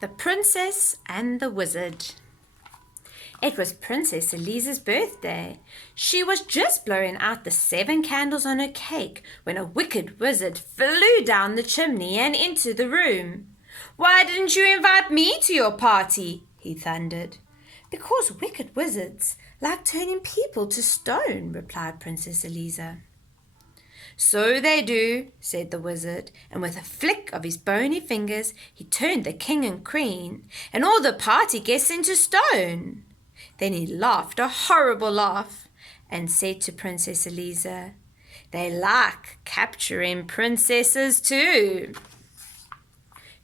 The Princess and the Wizard. It was Princess Eliza's birthday. She was just blowing out the 7 candles on her cake when a wicked wizard flew down the chimney and into the room. "Why didn't you invite me to your party?" he thundered. "Because wicked wizards like turning people to stone," replied Princess Eliza. "So they do," said the wizard, and with a flick of his bony fingers he turned the king and queen and all the party guests into stone. Then he laughed a horrible laugh and said to Princess Eliza, "They like capturing princesses too."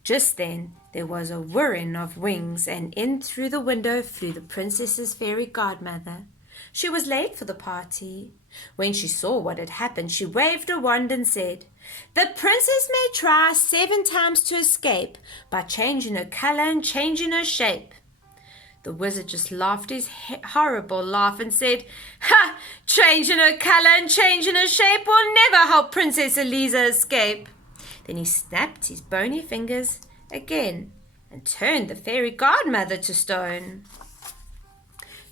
Just then there was a whirring of wings, and in through the window flew the princess's fairy godmother. She was late for the party. When she saw what had happened, she waved a wand and said, "The princess may try 7 times to escape by changing her color and changing her shape." The wizard just laughed his horrible laugh and said, "Ha! Changing her color and changing her shape will never help Princess Eliza escape." Then he snapped his bony fingers again and turned the fairy godmother to stone.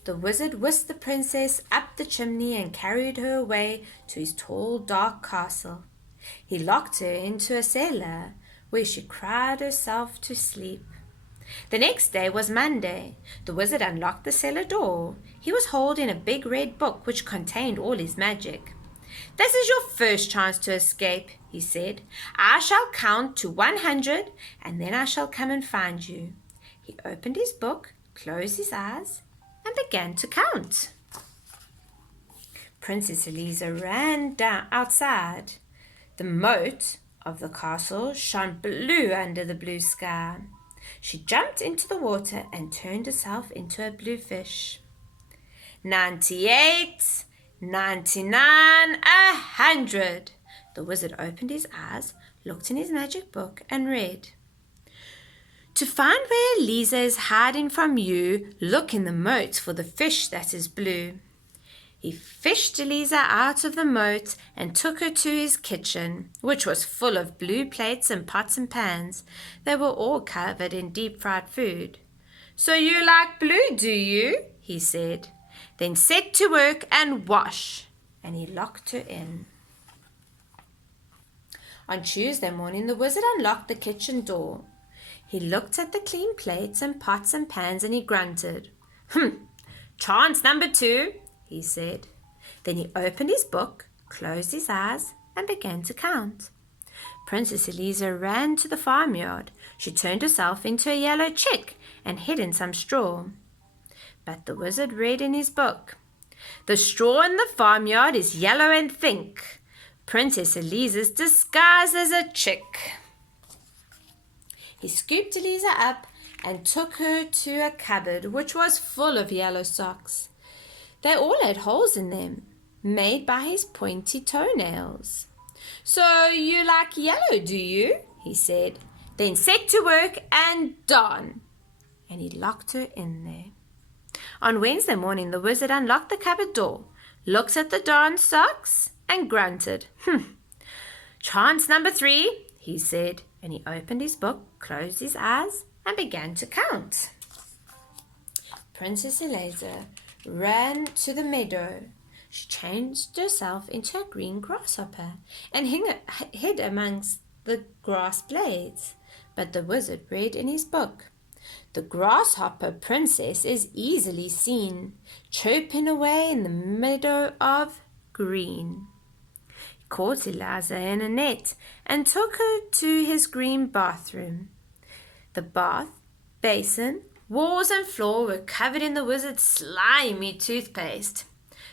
The wizard whisked the princess up the chimney and carried her away to his tall, dark castle. He locked her into a cellar, where she cried herself to sleep. The next day was Monday. The wizard unlocked the cellar door. He was holding a big red book which contained all his magic. "This is your first chance to escape," he said. "I shall count to 100, and then I shall come and find you." He opened his book, closed his eyes, and began to count. Princess Eliza ran down outside. The moat of the castle shone blue under the blue sky. She jumped into the water and turned herself into a blue fish. 98, 99, 100. The wizard opened his eyes, looked in his magic book, and read, "To find where Eliza is hiding from you, look in the moat for the fish that is blue." He fished Eliza out of the moat and took her to his kitchen, which was full of blue plates and pots and pans. They were all covered in deep-fried food. "So you like blue, do you?" he said. "Then set to work and wash." And he locked her in. On Tuesday morning, the wizard unlocked the kitchen door. He looked at the clean plates and pots and pans and he grunted. "Chance number 2, he said. Then he opened his book, closed his eyes, and began to count. Princess Eliza ran to the farmyard. She turned herself into a yellow chick and hid in some straw. But the wizard read in his book, "The straw in the farmyard is yellow and thick. Princess Eliza's disguised as a chick." He scooped Eliza up and took her to a cupboard which was full of yellow socks. They all had holes in them, made by his pointy toenails. "So you like yellow, do you?" he said. "Then set to work and darn." And he locked her in there. On Wednesday morning, the wizard unlocked the cupboard door, looked at the darned socks, and grunted. "Chance number 3, he said, and he opened his book, closed his eyes, and began to count. Princess Eliza ran to the meadow. She changed herself into a green grasshopper and hid amongst the grass blades. But the wizard read in his book, "The grasshopper princess is easily seen, chirping away in the meadow of green." He caught Eliza in a net and took her to his green bathroom. The bath, basin, walls and floor were covered in the wizard's slimy toothpaste.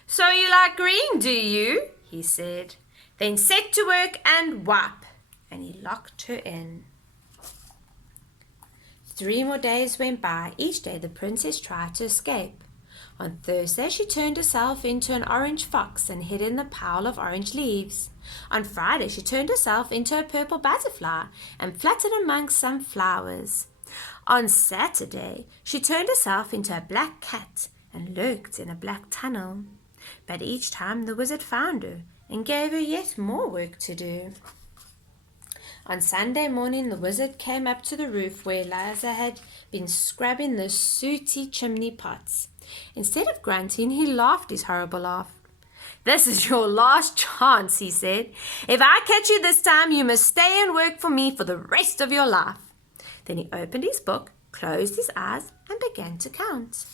"So you like green, do you?" he said. "Then set to work and wipe." And he locked her in. 3 more days went by. Each day the princess tried to escape. On Thursday she turned herself into an orange fox and hid in the pile of orange leaves. On Friday she turned herself into a purple butterfly and fluttered amongst some flowers. On Saturday she turned herself into a black cat and lurked in a black tunnel. But each time the wizard found her and gave her yet more work to do. On Sunday morning, the wizard came up to the roof where Eliza had been scrubbing the sooty chimney pots. Instead of grunting, he laughed his horrible laugh. "This is your last chance," he said. "If I catch you this time, you must stay and work for me for the rest of your life." Then he opened his book, closed his eyes, and began to count.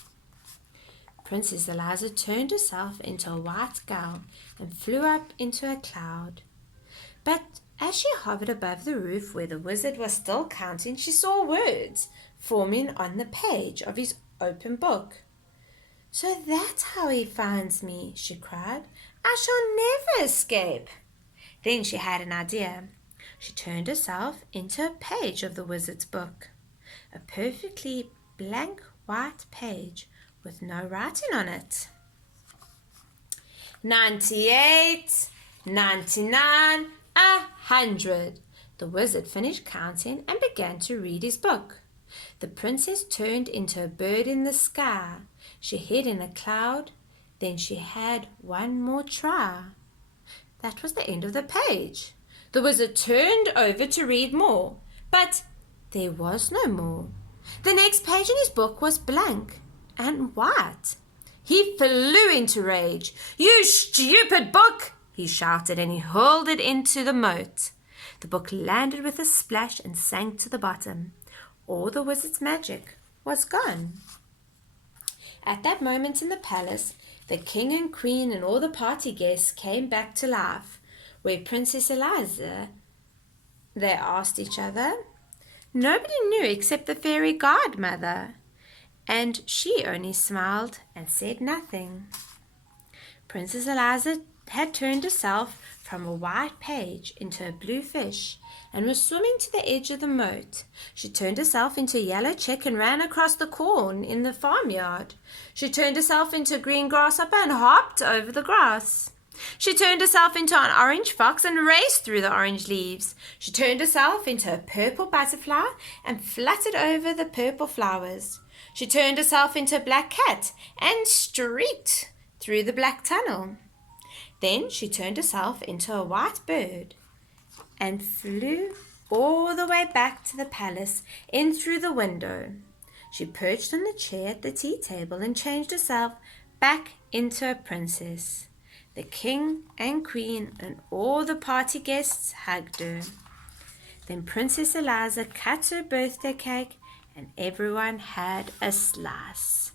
Princess Eliza turned herself into a white gull and flew up into a cloud. But as she hovered above the roof where the wizard was still counting, she saw words forming on the page of his open book. "So that's how he finds me," she cried. "I shall never escape." Then she had an idea. She turned herself into a page of the wizard's book, a perfectly blank white page with no writing on it. 98, 99, 100. The wizard finished counting and began to read his book. The princess turned into a bird in the sky. She hid in a cloud. Then she had one more try. That was the end of the page. The wizard turned over to read more, but there was no more. The next page in his book was blank and white. He flew into rage. "You stupid book!" he shouted, and he hurled it into the moat. The book landed with a splash and sank to the bottom. All the wizard's magic was gone. At that moment in the palace, the king and queen and all the party guests came back to life. Where Princess Eliza? They asked each other. Nobody knew except the fairy godmother, and she only smiled and said nothing. Princess Eliza had turned herself from a white page into a blue fish and was swimming to the edge of the moat. She turned herself into a yellow chick and ran across the corn in the farmyard. She turned herself into a green grasshopper and hopped over the grass. She turned herself into an orange fox and raced through the orange leaves. She turned herself into a purple butterfly and fluttered over the purple flowers. She turned herself into a black cat and streaked through the black tunnel. Then she turned herself into a white bird and flew all the way back to the palace in through the window. She perched on the chair at the tea table and changed herself back into a princess. The king and queen and all the party guests hugged her. Then Princess Eliza cut her birthday cake and everyone had a slice.